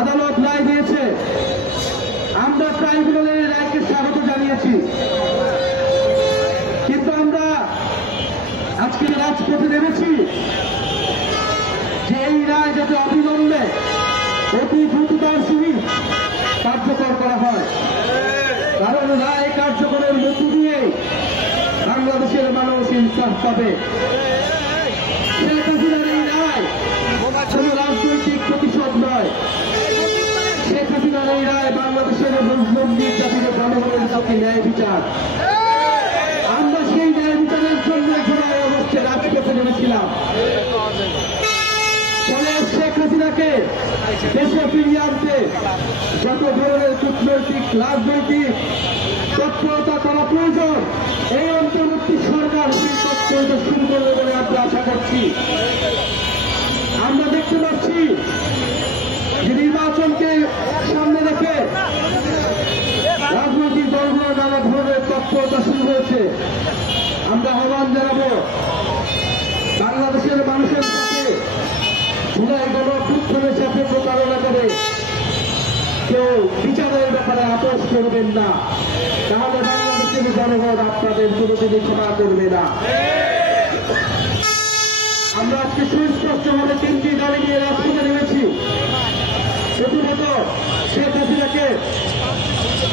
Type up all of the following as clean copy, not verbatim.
আদালত রায় দিয়েছে। আমরা ট্রাইব্যুনালের রায়কে স্বাগত জানিয়েছি, কিন্তু আমরা আজকে রাজপথে নেমেছি যে এই রায় যাতে অবিলম্বে অতি দ্রুততার সহিত কার্যকর করা হয়। কারণ রায় কার্যকরের মধ্য দিয়ে বাংলাদেশের মানুষ ইনসাফ পাবে। শেখ হাসিনার এই রায় কোন রাজনৈতিক প্রতিশোধ নয়। শেখ হাসিনার এই রায় বাংলাদেশের মুসলিম জাতির জনগণের প্রতি ন্যায় বিচার। আমরা সেই ন্যায় বিচারের জন্য জুলাই আগস্টে রাজপথে নেমেছিলাম। ফলে শেখ হাসিনাকে দেশে ফিরিয়ে আনতে যত ধরনের কূটনৈতিক রাজনৈতিক তৎপরতা করা প্রয়োজন, এই অন্তর্বর্তী সরকার সেই তৎপরতা শুরু করবে বলে আমরা আশা করছি। আমরা দেখতে পাচ্ছি যে নির্বাচনকে সামনে রেখে রাজনৈতিক দলগুলো নানা ধরনের তৎপরতা শুরু হয়েছে। আমরা আহ্বান জানাবো বাংলাদেশের মানুষের সাথে জুলাই গণঅভ্যুত্থানের সাথে প্রতারণা করে কেউ বিচারের ব্যাপারে আপোষ করবেন না, তাহলে বাংলাদেশের জনগণ আপনাদের কোনোদিনই ক্ষমা করবে না। আমরা আজকে সুস্পষ্টভাবে তিনটি দাবি নিয়ে রাজপথে নেমেছি। প্রথমত, শেখ হাসিনাকে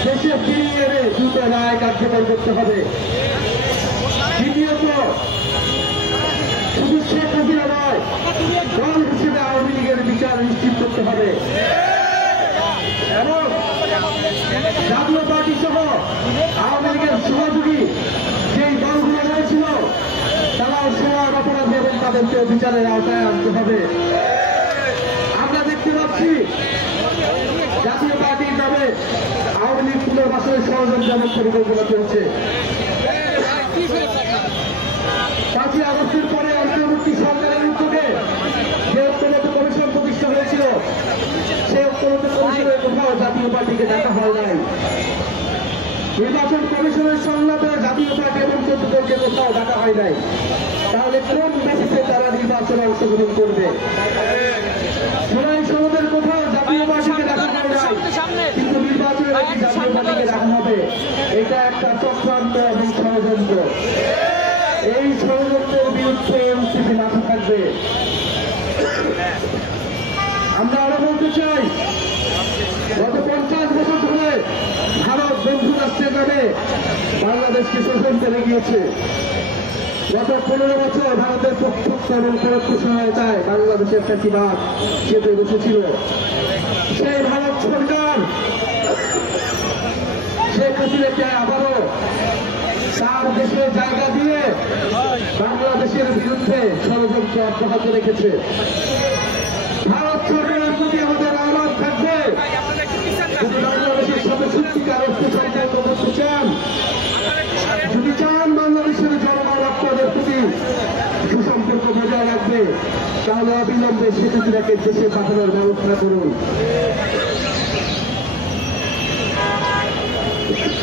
দেশে ফিরিয়ে এনে দ্রুত রায় কার্যকর করতে হবে। দ্বিতীয়ত, শুধু শেখ হাসিনা নয়, দল হিসেবে আওয়ামী লীগের বিচার নিশ্চিত করতে হবে এবং জাতীয় পার্টি সহ আওয়ামী লীগের সহযোগী যেই দলগুলো রয়েছিল তারাও সবার অপরাধী এবং তাদেরকে বিচারের আওতায় আনতে হবে। আমরা দেখতে পাচ্ছি জাতীয় পার্টির নামে আওয়ামী লীগ পুনর্বাসনের ষড়যন্ত্র এবং পরিকল্পনা চলছে। 5ই আগস্টের পরে অন্তর্বর্তী সরকারের উদ্যোগে যে ঐক্যমত্য কমিশন প্রতিষ্ঠা হয়েছিল, সেই ঐক্যমত্য কমিশনের কোথাও জাতীয় পার্টিকে ডাকা হয় নাই। নির্বাচন কমিশনের সংলাপে জাতীয় পার্টি এবং 14 দলকে কোথাও ডাকা হয় নাই। তাহলে কোন বেসিসে তারা নির্বাচনে অংশগ্রহণ করবে? জুলাই সনদের কোথাও জাতীয় পার্টিকে ডাকা হয় নাই, কিন্তু নির্বাচনে নাকি জাতীয় পার্টিকে ডাকা হবে। এটা একটা চক্রান্ত এবং ষড়যন্ত্র। এই ষড়যন্ত্রের বিরুদ্ধে এনসিপি মাথা থাকবে। আমরা আরো বলতে চাই, গত 50 বছর ধরে ভারত বন্ধু রাষ্ট্রের নামে বাংলাদেশকে শোষণ করে গিয়েছে। গত 15 বছর ভারতের প্রত্যক্ষ এবং পরোক্ষ সহায়তায় বাংলাদেশের ফ্যাসিবাদ চেপে বসেছিল। সেই ভারত সরকার শেখ হাসিনাকে আবারও তার দেশে জায়গা দিয়ে বাংলাদেশের বিরুদ্ধে ষড়যন্ত্র অব্যাহত রেখেছে। ভারত সরকারের প্রতি আমাদের আহ্বান থাকবে, যদি বাংলাদেশের সাথে সত্যিকার অর্থে সম্পর্ক করতে চান, যদি চান বাংলাদেশের জনগণ আপনাদের প্রতি সুসম্পর্ক বজায় রাখবে, তাহলে অবিলম্বে শেখ হাসিনাকে দেশে পাঠানোর ব্যবস্থা করুন।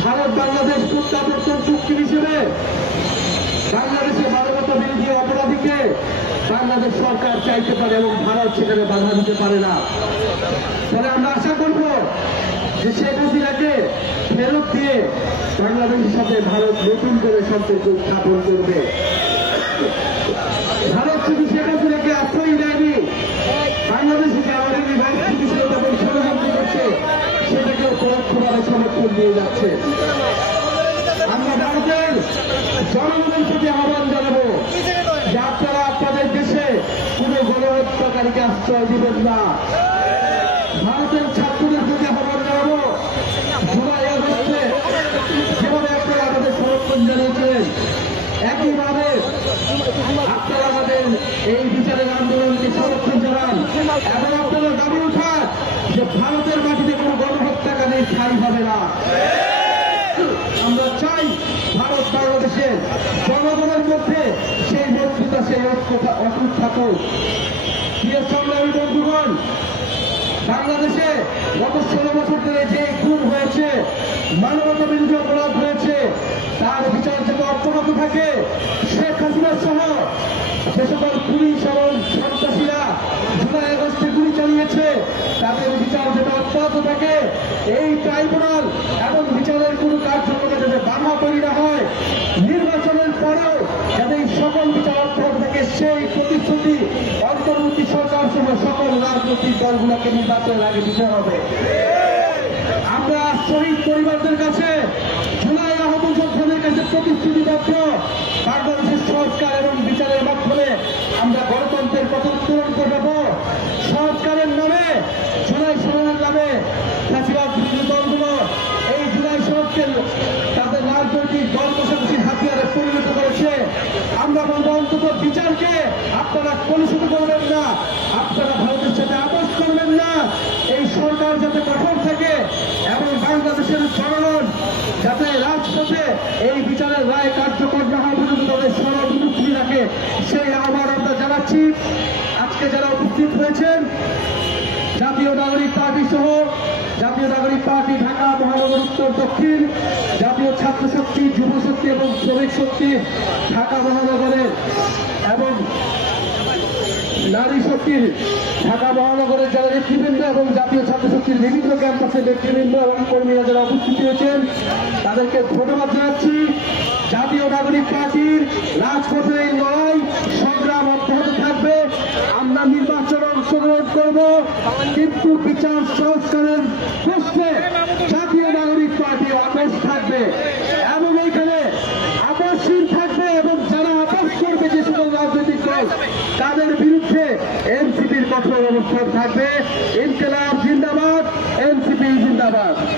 ভারত বাংলাদেশ প্রত্যাবর্তন চুক্তি হিসেবে বাংলাদেশে মানবতা বিরোধী অপরাধীকে বাংলাদেশ সরকার চাইতে পারে এবং ভারত সেখানে বাধা দিতে পারে না। ফলে আমরা আশা করব যে শেখ হাসিনাকে ফেরত দিয়ে বাংলাদেশের সাথে ভারত নতুন করে সম্পর্ক স্থাপন করবে। ভারত শুধু শেখ হাসিনাকে আশ্রয় দেয়নি, বাংলাদেশে যে আওয়ামী লীগ এবং ষড়যন্ত্র করছে সেটাকেও পরোক্ষভাবে সমর্থন দিয়ে যাচ্ছে। আমরা ভারতের জনগণের প্রতি আহ্বান জানাবো যে আপনারা আপনাদের দেশে কোন গণহত্যাকারীকে আশ্রয় দিবেন না। ভারতের ছাত্রদের প্রতি আহ্বান জানাবো, জুলাই আগস্টে যেভাবে আপনারা আমাদের সমর্থন জানিয়েছিলেন, একইভাবে আপনারা আমাদের এই বিচারের আন্দোলনকে সমর্থন জানান এবং আপনারা দাবি উঠান যে ভারতের মাটিতে কোন গণহত্যাকারী ঠাঁই হবে না। আমরা চাই ভারত বাংলাদেশের জনগণের মধ্যে সেই বক্তৃতা, সেই ঐক্যতা অটুট থাকুক। প্রিয় সংগ্রামী বন্ধুগণ, বাংলাদেশে গত 16 বছর ধরে যে খুন হয়েছে, মানবতা বিরোধী অপরাধ হয়েছে, তার বিচার যাতে অব্যাহত থাকে। শেখ হাসিনা সহ যে সকল পুলিশ এবং সন্ত্রাসীরা জুলাই আগস্টে গুলি চালিয়েছে তাদের বিচার যেটা অব্যাহত থাকে, এই ট্রাইব্যুনাল এবং বিচারের কোনো কার্যক্রমে যাতে বাধা তৈরি না হয়, নির্বাচনের পরেও যাতে এই সকল বিচার অব্যাহত থাকে, সেই প্রতিশ্রুতি অন্তর্বর্তী সরকার সহ সকল রাজনৈতিক দলগুলোকে নির্বাচনের আগে দিতে হবে। আমরা শহীদ পরিবারদের কাছে, জুলাই আহত যোদ্ধাদের কাছে প্রতিশ্রুতিবদ্ধ, বাংলাদেশের সংস্কার এবং বিচারের মাধ্যমে আমরা গণতন্ত্রের পথ উত্তোলন করব। সংস্কারের নামে, জুলাই সনদের নামে ফ্যাসিবাদ বিরোধী দলগুলো এই জুলাই সনদকে তাদের রাজনৈতিক দল কষাকষির হাতিয়ারে পরিণত করেছে। আমরা বলবো অন্তত বিচারকে আপনারা কলুষিত করবেন না, আপনারা ভারতের সাথে আপোষ করবেন না। এই সরকার যাতে কঠোর থাকে এবং বাংলাদেশের জনগণ যাতে রাজপথে এই বিচারের রায় কার্যকর না হওয়া পর্যন্ত তাদের সর্ববিরুদ্ধে রাখে, সেই আহ্বান আমরা জানাচ্ছি। আজকে যারা উপস্থিত হয়েছেন, জাতীয় নাগরিক পার্টি সহ জাতীয় নাগরিক পার্টি ঢাকা মহানগর উত্তর দক্ষিণ, জাতীয় ছাত্র শক্তি, যুব শক্তি এবং শ্রমিক শক্তি ঢাকা মহানগরের এবং নারী শক্তির ঢাকা মহানগরের যারা নেতৃবৃন্দ এবং জাতীয় ছাত্র শক্তির বিভিন্ন ক্যাম্পাসের নেতৃবৃন্দ এবং কর্মীরা যারা উপস্থিত হয়েছেন, তাদেরকে ধন্যবাদ জানাচ্ছি। জাতীয় নাগরিক পার্টির রাজপথের এই লড়াই সংগ্রাম অব্যাহত থাকবে। আমরা নির্বাচনে অংশগ্রহণ করব, কিন্তু বিচার সংস্কারের প্রশ্নে জাতীয় নাগরিক পার্টি আপোষ থাকবে এবং এইখানে আপোষহীন থাকবে এবং যারা আপোষ করবে যে সকল রাজনৈতিক দল, তাদের বিরুদ্ধে এনসিপির কঠোর অবস্থান থাকবে। ইনকিলাব জিন্দাবাদ, এনসিপি জিন্দাবাদ।